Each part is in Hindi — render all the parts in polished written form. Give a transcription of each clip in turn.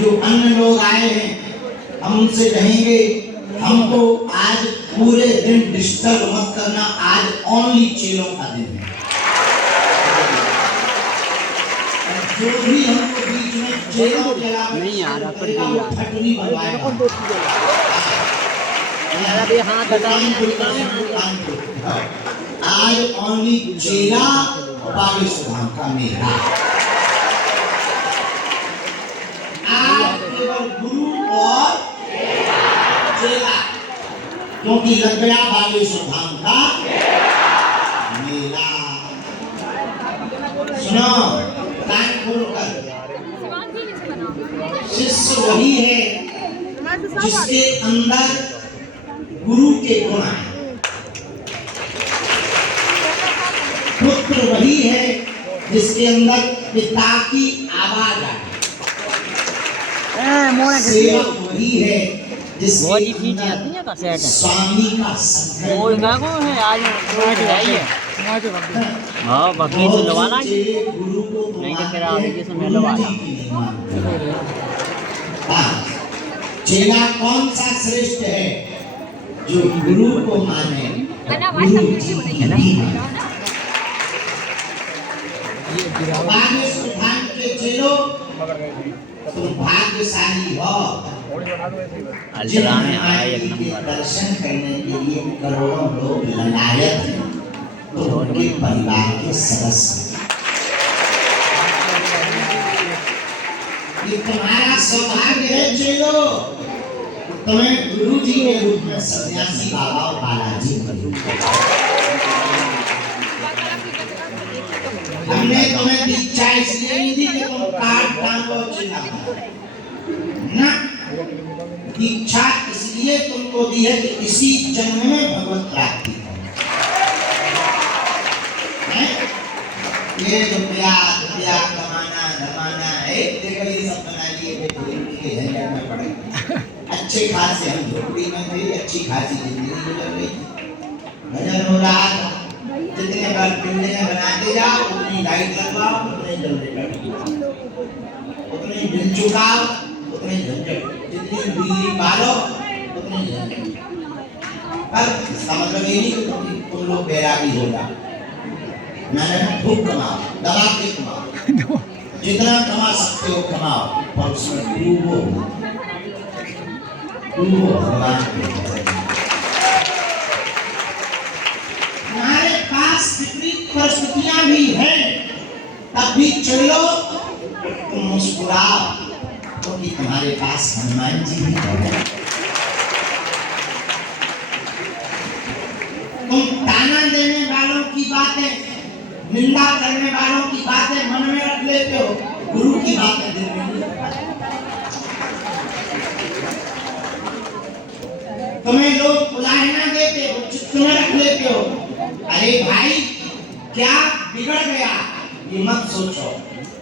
जो अन्य लोग आए हैं हम उनसे कहेंगे हमको आज पूरे दिन डिस्टर्ब मत करना, आज ओनली चेलों का दिन है। जो भी हमको बीच में चेलों के अलावा नहीं आ रहा पर फटनी बनवाएगा। आज ओनली चेला बागेश्वर धाम का मेला, आज केवल गुरु और चेला, क्योंकि लग गया बागेश्वर धाम का मेला। सुनो कान खोलकर, शिष्य वही है जिसके अंदर गुरु के गुण आए, पुत्र वही है जिसके अंदर पिता की आवाज आए, सेवक वही है जिसके अंदर स्वामी का संग है। हाँ बाकी से लवाना गुरु को नहीं तो फिर आगे से मैं लवा चेला कौन सा श्रेष्ठ है? जो गुरु को माने, गुरु जी की माने। बागेश्वर धाम के चेलो तुम भाग्यशाली हो, जिन्हें माई के दर्शन करने के लिए करोड़ों लोग ललायत हैं, तो उनके परिवार के सदस्य। ये तुम्हारा सौभाग्य है चेलो, तुम्हें गुरु जी के रूप में सन्यासी बाबा और बालाजी हमने तुम्हें दीक्षा इसलिए नहीं दी कि तुम काट टांगो चिल्ला ना, दीक्षा इसलिए तुमको दी है कि इसी जन्म में भगवत प्राप्ति है। ये रुपया रुपया कमाना धमाना है, देखो ये सब बना लिए के झंझट में पड़े। अच्छे खासे हम झोपड़ी में थे, अच्छी खासी जिंदगी गुजर रही थी, भजन हो रहा था, जितने बार बिल्डिंग बनाते जाओ उतनी लाइट लगवाओ उतने जल्दी बैठो, उतने बिल चुकाओ उतने झंझट, जितनी बिजली पालो उतनी झंझट। पर इसका मतलब ये नहीं कि तुम लोग बैरागी हो जाओ, मैंने खूब कमाओ, दबा के कमाओ, जितना कमा सकते हो कमाओ, पर उसमें डूबो भगवान के। तुम्हारे पास विपरीत परिस्थितियां भी हैं, तब भी चलो तुम मुस्कुराओ, क्योंकि तुम्हारे पास हनुमान जी भी हैं। तुम ताना देने वालों की बातें, निंदा करने वालों की बातें मन में रख लेते हो, गुरु की बातें दिल में नहीं रखते। तुम्हें लोग बुलाना देते हो, चित्त में रख लेते हो, अरे भाई क्या बिगड़ गया ये मत सोचो,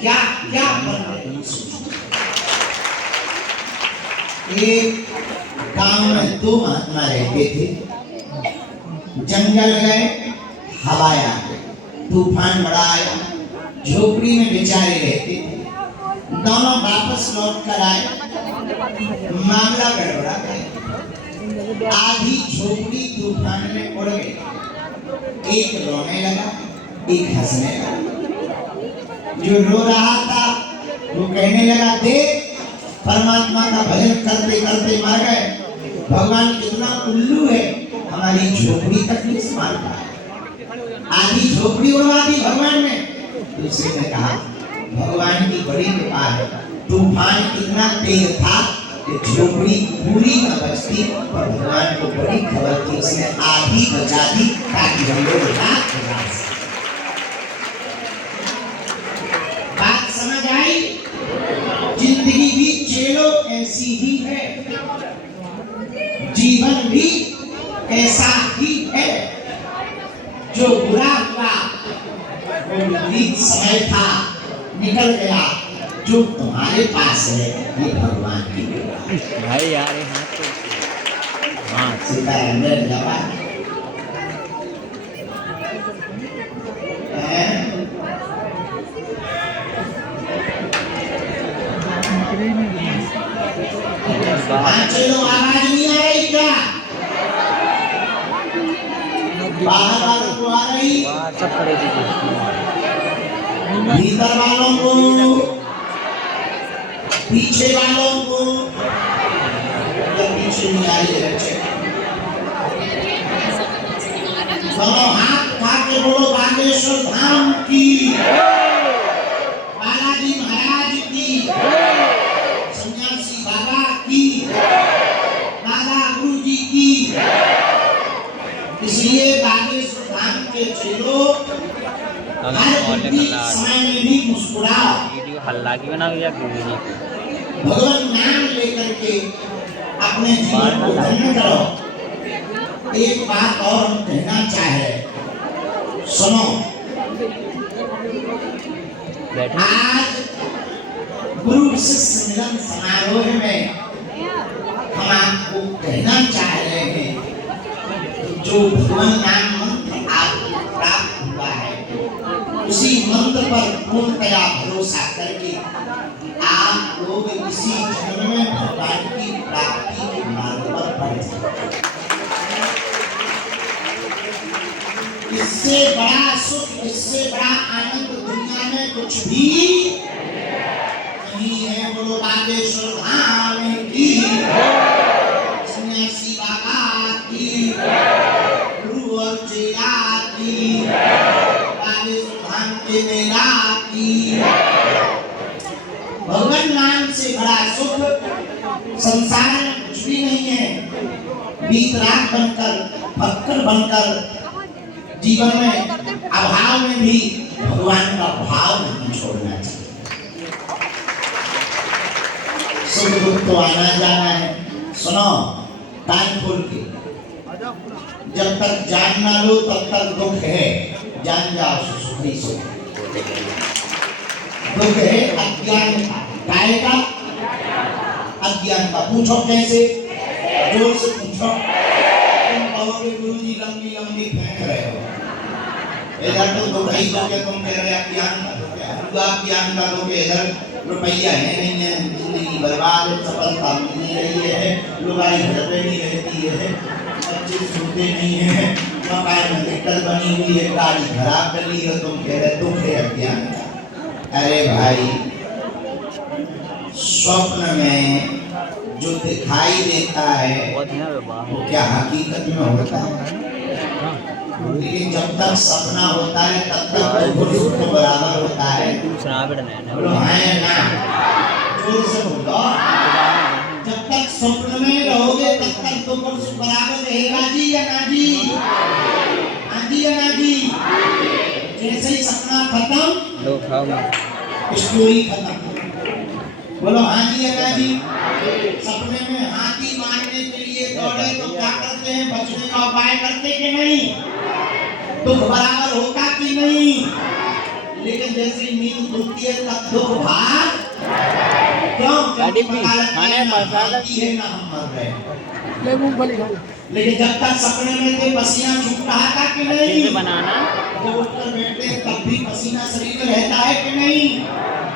क्या क्या बन रहे सोचो। एक गांव में दो महात्मा रहते थे, जंगल गए, हवा आ गई, तूफान बड़ा आया, झोपड़ी में बेचारे रहते थे, दोनों वापस लौट कर आए, मामला गड़बड़ा गया, आधी झोपड़ी तूफान में उड़ गई, एक रोने लगा एक हंसने लगा। जो रो रहा था वो कहने लगा देख परमात्मा का भजन करते करते मर गए, भगवान कितना उल्लू है, हमारी झोपड़ी तक नहीं संभाल पाया, आधी झोपड़ी उड़वा दी भगवान ने। दूसरे ने कहा भगवान की बड़ी कृपा है, तूफान इतना तेज था कि झोपड़ी पूरी न बचती, पर भगवान को बड़ी खबर थी, उसने आधी बचा दी ताकि हम लोग बात समझ आई। जिंदगी भी चेलो ऐसी ही है, जीवन भी ऐसा ही है। जो बुरा हुआ वो विपरीत समय था, निकल गया। जो तुम्हारे पास है ये भगवान की भाई यार हाथ तो हाँ सीधा अंदर जावा हाँ चलो, आवाज नहीं आ रही क्या? बाहर वालों को आ रही, सब खड़े थे भीतर वालों को, पीछे वालों को, या पीछे नहीं आ रही है बच्चे? दोनों हाथ उठा के बोलो बागेश्वर धाम की, बालाजी महाराज की, सन्यासी बाबा की, दादा गुरु जी की। इसलिए बागेश्वर धाम के चेलों हर बुद्धि समय में भी मुस्कुराओ, वीडियो हल्ला की बना या वीडियो भगवान नाम लेकर के अपने जीवन को धन्य करो। एक बात और हम कहना चाहे, सुनो, आज गुरु शिष्य मिलन समारोह में हम आपको कहना चाह रहे हैं, जो भगवान नाम मंत्र आपको प्राप्त हुआ है, उसी मंत्र पर पूर्णतया भरोसा करके आप लोग इसी जन्म में भगवान की प्राप्ति के मार्ग पर बढ़ जाएं। इससे बड़ा सुख, इससे बड़ा आनंद दुनिया में कुछ भी नहीं है। बोलो बागेश्वर धाम की, सन्यासी बाबा की, गुरु और चेला की, बागेश्वर धाम के मेला की। भगवान नाम से बड़ा सुख संसार में कुछ भी नहीं है। वीतराग बनकर, फक्कर बनकर जीवन में अभाव में भी भगवान का भाव नहीं छोड़ना चाहिए। सुख दुख तो आना जाना है। सुनो, कान खोल के, जब तक जान ना लो तब तक दुख है, जान जाओ सुख ही सुख। दुख है अज्ञान का, काय का? अज्ञान का। पूछो कैसे? जोर से पूछो। तुम कहोगे गुरु जी लंबी लंबी फेंक रहे हो, इधर तो दुख ही दुख है, तुम कह रहे अज्ञान का दुख है। हुआ ज्ञान का दुख है, इधर रुपया है नहीं है, जिंदगी बर्बाद है, सफलता मिल नहीं रही है, लुगाई घर पे नहीं रहती है, बच्चे सुनते नहीं है, मकान में दिक्कत बनी हुई है, गाड़ी खराब कर ली है, तुम कह रहे दुख है अज्ञान का। अरे भाई, स्वप्न में जो दिखाई देता है वो क्या हकीकत में होता है? लेकिन जब तक सपना होता है तब तक दुख तो बराबर होता है। बोलो हाँ या ना? जोर से बोलो। जब तक स्वप्न में रहोगे तब तक दुख बराबर रहेगा, जी या ना जी? हाँ जी या ना जी? जैसे ही सपना खत्म, स्टोरी खत्म। बोलो हाँ जी या ना जी? सपने में हाथी मारने के लिए दौड़े तो क्या करते हैं? बचने का उपाय करते कि नहीं? दुख बराबर होता कि नहीं? लेकिन जैसे नींद खुलती है तब दुख भाग क्यों? क्योंकि पता लगता है ना हाथी है ना हम मर रहे हैं। लेकिन जब तक सपने में थे पसीना छूट रहा था कि नहीं? बनाना जब उठकर बैठते हैं तब भी पसीना शरीर में रहता है कि नहीं?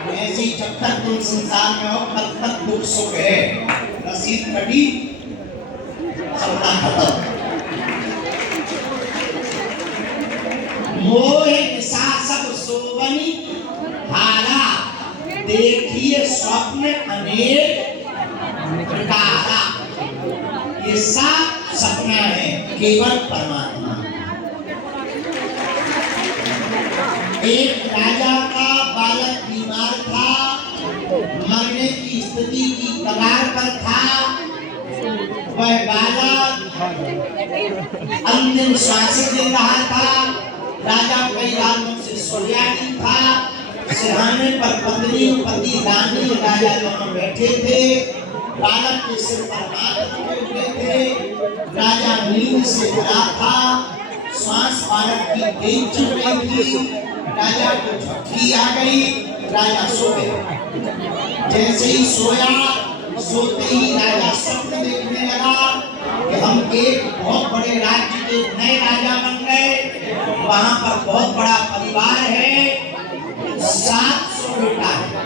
ऐसे ही जब तक तुम संसार में हो तब तक दुख सुख है। रसीद कटी, सपना खत्म। मोह निशा सब सोवनी हारा, देखिए स्वप्न अनेक प्रकारा। ये सब सपना है, केवल परमात्मा। एक राजा का बालक बीमार था, मरने की स्थिति की कगार पर था। वह बालक अंतिम श्वास ले रहा था। राजा कई रातों से सोया नहीं था। सिरहाने पर पत्नी पति रानी राजा दोनों बैठे थे। बालक के सिर पर हाथ रखे हुए थे। राजा नींद से भरा था। श्वास बालक की तेज चल रही थी। राजा को झपकी आ गई। राजा सो गया। जैसे ही सोया, सोते ही राजा स्वप्न देखने लगा कि हम एक बहुत बड़े राज्य के नए राजा बन गए। वहां पर बहुत बड़ा परिवार है, 700 बेटा है,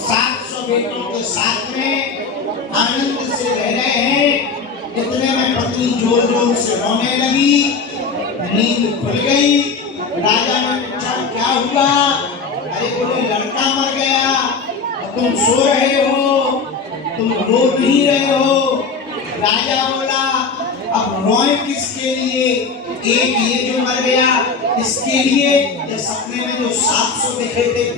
700 बेटों के साथ में आनंद से रह रहे हैं। इतने में पत्नी जोर जोर से रोने लगी, नींद खुल गई। राजा ने पूछा क्या हुआ? अरे बोले लड़का मर गया, तुम सो रहे हो, तुम रो नहीं रहे हो। राजा बोला अब रोए किसके लिए? एक ये जो मर गया इसके लिए, ये सपने में जो 700 दिखे थे